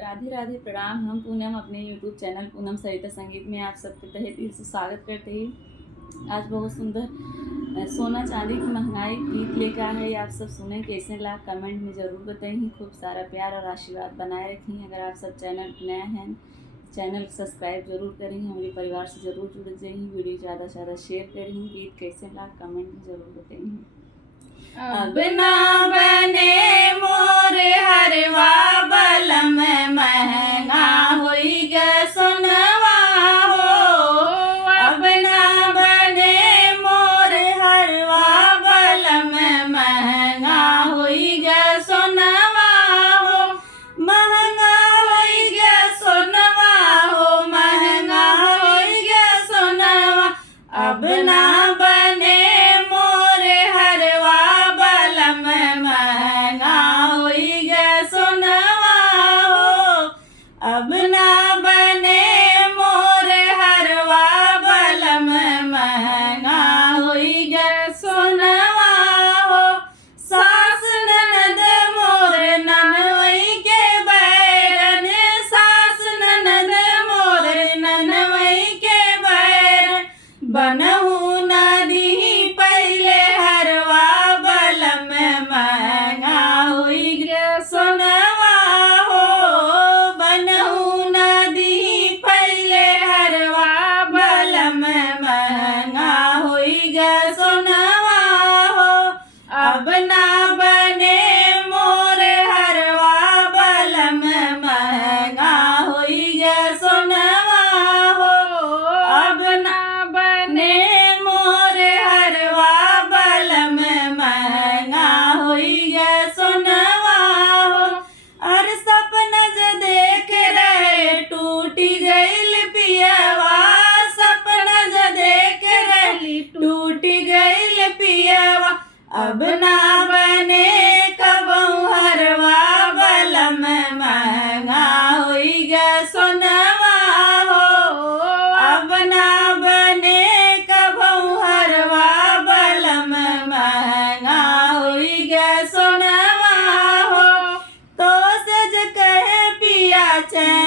राधे राधे प्रणाम। हम पूनम अपने यूट्यूब चैनल पूनम सरिता संगीत में आप सबके तहे दिल से स्वागत करते हैं। आज बहुत सुंदर सोना चांदी की महंगाई गीत लेकर आए हैं। आप सब सुने कैसे लगा कमेंट में ज़रूर बताइए। खूब सारा प्यार और आशीर्वाद बनाए रखिए। अगर आप सब चैनल नया हैं चैनल सब्सक्राइब जरूर करें, हमारे परिवार से ज़रूर जुड़ जाइए। वीडियो ज़्यादा से ज़्यादा शेयर करें। गीत कैसे लगा कमेंट में ज़रूर बताइए। अब ना बने मोर हरवा बलम महंगा होई ग सुनवा हो। अब ना बने मोर हरवा बलम महंगा होई ग सुनवा हो। महंगा होई ग सुनवा हो, महंगा होई ग सुनवा। अब ना बने मोर हरवा बलम महंगा होई ग सुनवा हो। अब ना बने मोर हरवा बलम महंगा होई ग सुनवा हो। सास ननद मोर ननवई के बैरन, सास ननद मोर ननवई के बैरन। बनहु नदी पहले हरवा बलम महंगा होई ग सुनवा हो। बनहु नदी पहले हरवा बलम महंगा होई ग सुनवा हो। अब ना बने मोर हरवा बलम महंगा होई ग सुनवा हो। अब ना बने मोर हरवा बलम महंगा होई ग सुनवा हो। और सपना ज देख रहे टूटी गइल पियवा, सपना ज देख रही टूटी गइल पियवा। अब ना बने कबहू हरवा बलम महंगा होई ग सुनवा हो। अब ना बने कबहू हरवा बलम महंगा होई ग सुनवा हो। तो सज कहे पिया चैन